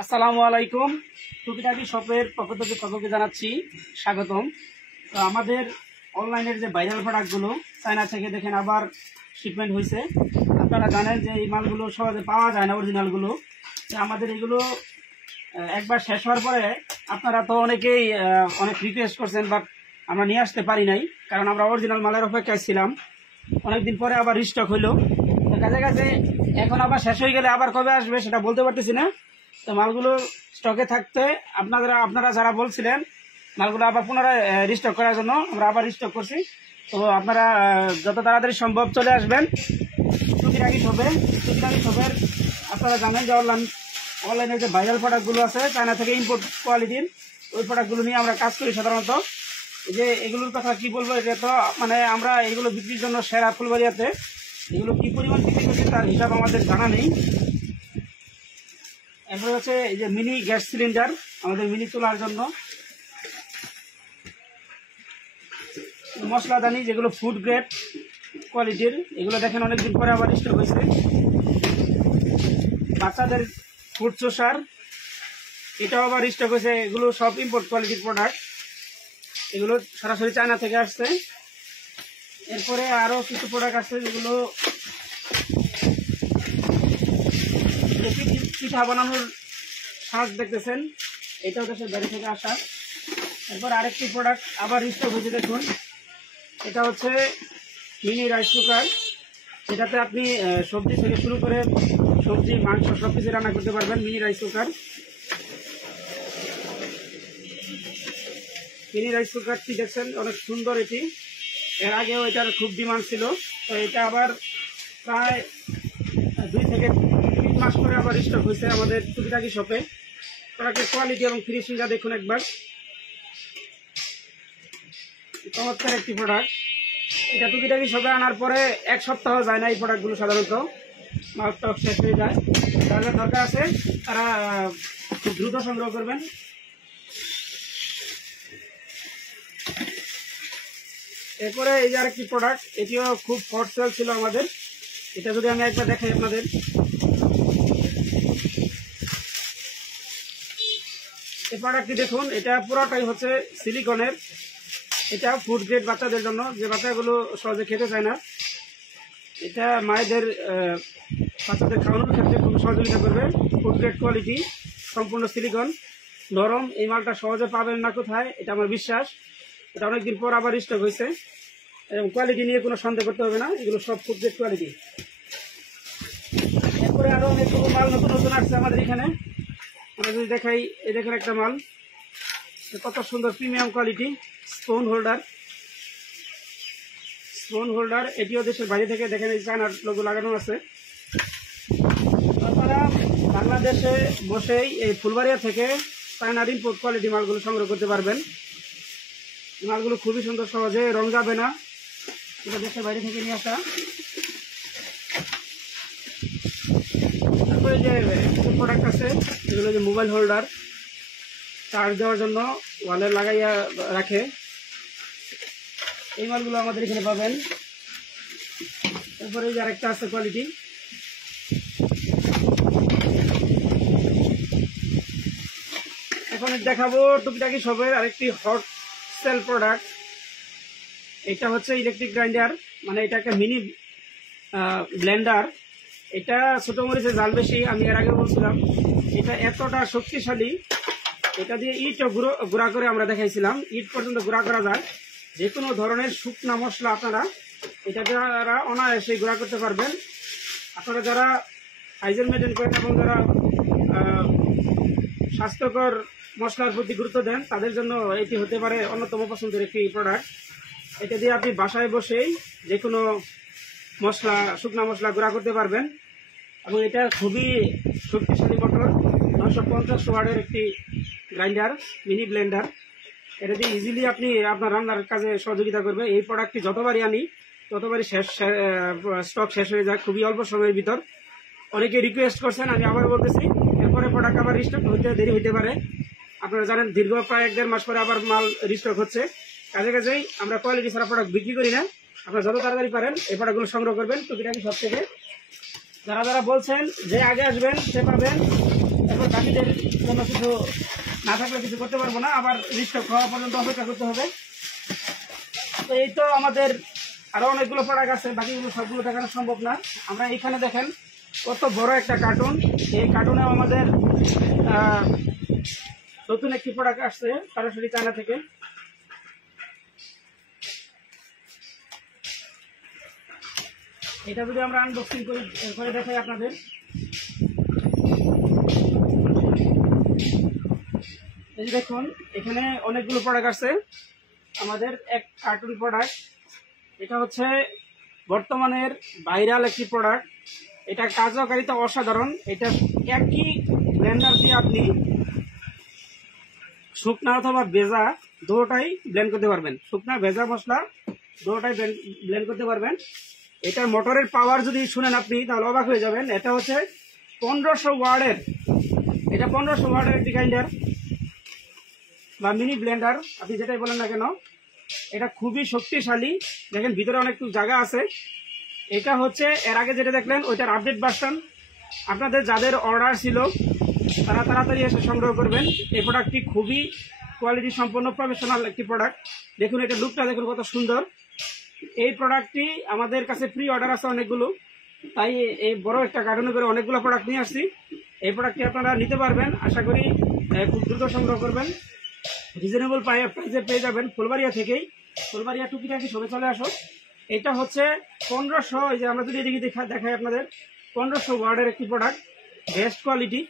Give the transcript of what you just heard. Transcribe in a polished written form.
আসসালামু আলাইকুম। টুকিটাকি শপের পক্ষ থেকে সকলকে জানাচ্ছি স্বাগতম। তো আমাদের অনলাইনের যে ভাইরাল প্রোডাক্টগুলো চায়না থেকে দেখেন আবার শিপমেন্ট হয়েছে। আপনারা জানেন যে এই মালগুলো সহজে পাওয়া যায় না, অরিজিনালগুলো। আমাদের এগুলো একবার শেষ হওয়ার পরে আপনারা তো অনেকেই অনেক রিকোয়েস্ট করছেন, বাট আমরা নিয়ে আসতে পারি নাই, কারণ আমরা অরিজিনাল মালের অপেক্ষায় ছিলাম। অনেকদিন পরে আবার রিস্টক হইলো, কাছে কাছে এখন আবার শেষ হয়ে গেলে আবার কবে আসবে সেটা বলতে পারতেছি না। তো মালগুলো স্টকে থাকতে আপনারা যারা বলছিলেন মালগুলো আবার পুনরায় রিস্টক করার জন্য আমরা আবার রিস্টক করছি। তো আপনারা যত তাড়াতাড়ি সম্ভব চলে আসবেন টুকিটাকি শপের। আপনারা জানেন যে অনলাইনে যে ভাইরাল প্রোডাক্টগুলো আছে চায়না থেকে ইম্পোর্ট কোয়ালিটির, ওই প্রোডাক্টগুলো নিয়ে আমরা কাজ করি সাধারণত। যে এগুলোর কথা কি বলবো, এটা তো মানে আমরা এগুলো বিক্রির জন্য সেরা ফুলবাড়িয়াতে এগুলো কি পরিমাণ বিক্রি করছি তার হিসাব আমাদের জানা নেই। এরপরে হচ্ছে এই যে মিনি গ্যাস সিলিন্ডার আমাদের মিনি চুলার জন্য, মশলাদানি যেগুলো ফুড গ্রেড কোয়ালিটির, এগুলো দেখেন অনেকদিন পরে আবার স্টক হয়েছে। বাচ্চাদের ফুড চোষার, এটাও আবার স্টক হয়েছে। এগুলো সব ইম্পোর্ট কোয়ালিটির প্রোডাক্ট, এগুলো সরাসরি চায়না থেকে আসছে। এরপরে আরো কিছু প্রোডাক্ট আছে যেগুলো পিঠা বানানোর শাঁস দেখতেছেন, এটাও দেশের বাইরে থেকে আসা। এরপর আরেকটি প্রোডাক্ট আবার স্টক হয়েছে, দেখুন এটা হচ্ছে মিনি রাইস কুকার, যেটাতে আপনি সবজি থেকে শুরু করে সবজি মাংস সব কিছু রান্না করতে পারবেন। Mini rice cooker, mini rice কুকারটি দেখছেন অনেক সুন্দর। এটি এর আগেও এটার খুব ডিমান্ড ছিল, তো এটা আবার প্রায় 2 থেকে 3 মাস পরে আবার স্টক হয়েছে আমাদের টুকিটাকি শপে। প্রোডাক্টের কোয়ালিটি এবং ফিনিশিংটা দেখুন একবার, চমৎকার একটি প্রোডাক্ট। এটা টুকিটাকি শপে আনার পরে 1 সপ্তাহ যায় না এই প্রোডাক্টগুলো, সাধারণত মাল স্টক শেষ হয়ে যায়। যাদের দরকার আছে তারা খুব দ্রুত সংগ্রহ করবেন। এরপরে এই যে আরেকটি প্রোডাক্ট, এটিও খুব হট সেল ছিল আমাদের। এটা যদি আমি একবার দেখাই আপনাদের, এই প্রোডাক্টটি দেখুন, এটা পুরোটাই হচ্ছে সিলিকনের। এটা ফুড গ্রেড বাচ্চাদের জন্য, যে বাচ্চাগুলো সহজে খেতে চায় না। এটা মায়েদের বাচ্চাদের খাওয়ানোর ক্ষেত্রে খুব সহযোগিতা করবে। ফুড গ্রেড কোয়ালিটি, সম্পূর্ণ সিলিকন, নরম। এই মালটা সহজে পাবেন না কোথায়, এটা আমার বিশ্বাস। এটা অনেকদিন পর আবার স্টক হয়েছে এবং কোয়ালিটি নিয়ে কোনো সন্দেহ করতে হবে না, এগুলো সব ফুড গ্রেড কোয়ালিটি। এরপরে আরো অনেকগুলো মাল নতুন নতুন আসছে আমাদের এখানে। আমরা যদি দেখাই, এই দেখেন একটা মাল, কত সুন্দর প্রিমিয়াম কোয়ালিটি স্পুন হোল্ডার। এটিও দেশের বাইরে থেকে দেখেন, এই চায়নার লোগো লাগানো আছে। আপনারা বাংলাদেশে বসেই এই ফুলবাড়িয়া থেকে চায়নার ইম্পোর্ট কোয়ালিটি মালগুলো সংগ্রহ করতে পারবেন। মালগুলো খুবই সুন্দর, সহজে রং যাবে না, এটা দেশের বাইরে থেকে নিয়ে আসা। তারপরে যে কিছু প্রোডাক্ট আছে, এগুলো যে মোবাইল হোল্ডার, চার্জ দেওয়ার জন্য ওয়ালে লাগাইয়া রাখে, এই মালগুলো আমাদের এখানে পাবেন। তারপরে এই যে আরেকটা আছে কোয়ালিটি, এখন দেখাবো টুকিটাকি শপের আরেকটি হট সেল প্রোডাক্ট। এটা হচ্ছে ইলেকট্রিক গ্রাইন্ডার, মানে এটা একটা মিনি ব্লেন্ডার। এটা ছোট মরিচের জাল বেশি, আমি এর আগে বলছিলাম। এটা এতটা শক্তিশালী, এটা দিয়ে ইটও গুঁড়া করে আমরা দেখাইছিলাম, ইট পর্যন্ত গুঁড়া করা যায়। যে কোনো ধরনের শুকনা মশলা আপনারা এটা দ্বারা অনায়াসে গুঁড়া করতে পারবেন। আপনারা যারা হাইজেন মেনটেন করেন এবং যারা স্বাস্থ্যকর মশলার প্রতি গুরুত্ব দেন, তাদের জন্য এটি হতে পারে অন্যতম পছন্দের একটি প্রোডাক্ট। এটা দিয়ে আপনি বাসায় বসেই যে কোনো মশলা, শুকনা মশলা গুঁড়া করতে পারবেন। এবং এটা খুবই শক্তিশালী মোটর, 950 ওয়াটের একটি গ্রাইন্ডার, মিনি ব্লেন্ডার। এটা দিয়ে ইজিলি আপনি আপনার রান্নার কাজে সহযোগিতা করবে। এই প্রোডাক্টটি যতবারই আনি ততবারই স্টক শেষ হয়ে যায় খুবই অল্প সময়ের ভিতর। অনেকে রিকোয়েস্ট করছেন, আমি আবার বলতেছি, এরপরে প্রোডাক্ট আবার রিস্টক হতে দেরি হইতে পারে। আপনারা জানেন দীর্ঘ প্রায় 1-1.5 মাস পরে আবার মাল রিস্টক হচ্ছে। কাজেই আমরা কোয়ালিটি ছাড়া প্রোডাক্ট বিক্রি করি না। আপনারা যত তাড়াতাড়ি পারেন এই প্রোডাক্টগুলো সংগ্রহ করবেন টুকিটাকি শপ থেকে। যারা বলছেন যে আগে আসবেন সে পাবেন, এখন বাকিদের জন্য কিছু না থাকলে কিছু করতে পারবো না, আবার রিস্টক হওয়া পর্যন্ত অপেক্ষা করতে হবে। তো এই তো আমাদের আরো অনেকগুলো প্রোডাক্ট আছে, বাকিগুলো সবগুলো দেখানো সম্ভব না। আমরা এখানে দেখেন কত বড় একটা কার্টুন, এই কার্টুনেও আমাদের নতুন একটি প্রোডাক্ট আসছে সরাসরি চায়না থেকে। এটা যদি আমরা আনবক্সিং করে দেখাই আপনাদের, এই যে দেখুন এখানে অনেকগুলো প্রোডাক্ট আছে আমাদের, এক কার্টুন প্রোডাক্ট। এটা হচ্ছে বর্তমানের ভাইরাল একটি প্রোডাক্ট, এটা কার্যকারিতা অসাধারণ। এটা একই ব্লেন্ডার দিয়ে আপনি শুকনা অথবা ভেজা দুটোটাই ব্লেন্ড করতে পারবেন, শুকনা ভেজা মশলা দুটোটাই ব্লেন্ড করতে পারবেন। এটার মোটরের পাওয়ার যদি শুনেন আপনি তাহলে অবাক হয়ে যাবেন। এটা হচ্ছে 1500 ওয়াটের, এটা 1500 ওয়াটের একটি গ্রাইন্ডার বা মিনি ব্লেন্ডার, আপনি যেটাই বলেন না কেন। এটা খুবই শক্তিশালী, দেখেন ভিতরে অনেক জায়গা আছে। এটা হচ্ছে এর আগে যেটা দেখলেন ওইটার আপডেট ভার্সন। আপনাদের যাদের অর্ডার ছিল তারা তাড়াতাড়ি এসে সংগ্রহ করবেন। এই প্রোডাক্টটি খুবই কোয়ালিটি সম্পন্ন প্রফেশনাল একটি প্রোডাক্ট। দেখুন এটা লুকটা দেখুন কত সুন্দর। এই প্রোডাক্টটি আমাদের কাছে প্রি অর্ডার আছে অনেকগুলো, তাই এই বড় একটা কার্টুনে করে অনেকগুলো প্রোডাক্ট নিয়ে আসছি। এই প্রোডাক্টটি আপনারা নিতে পারবেন, আশা করি খুব দ্রুত সংগ্রহ করবেন। রিজনেবল প্রাইসে পেয়ে যাবেন ফুলবাড়িয়া থেকেই। ফুলবাড়িয়া টুকিটাকি সবে চলে আসো। এটা হচ্ছে 1500, এই যে আমরা যদি এদিকে দেখাই আপনাদের 1500 ওয়াটের একটি প্রোডাক্ট, বেস্ট কোয়ালিটি।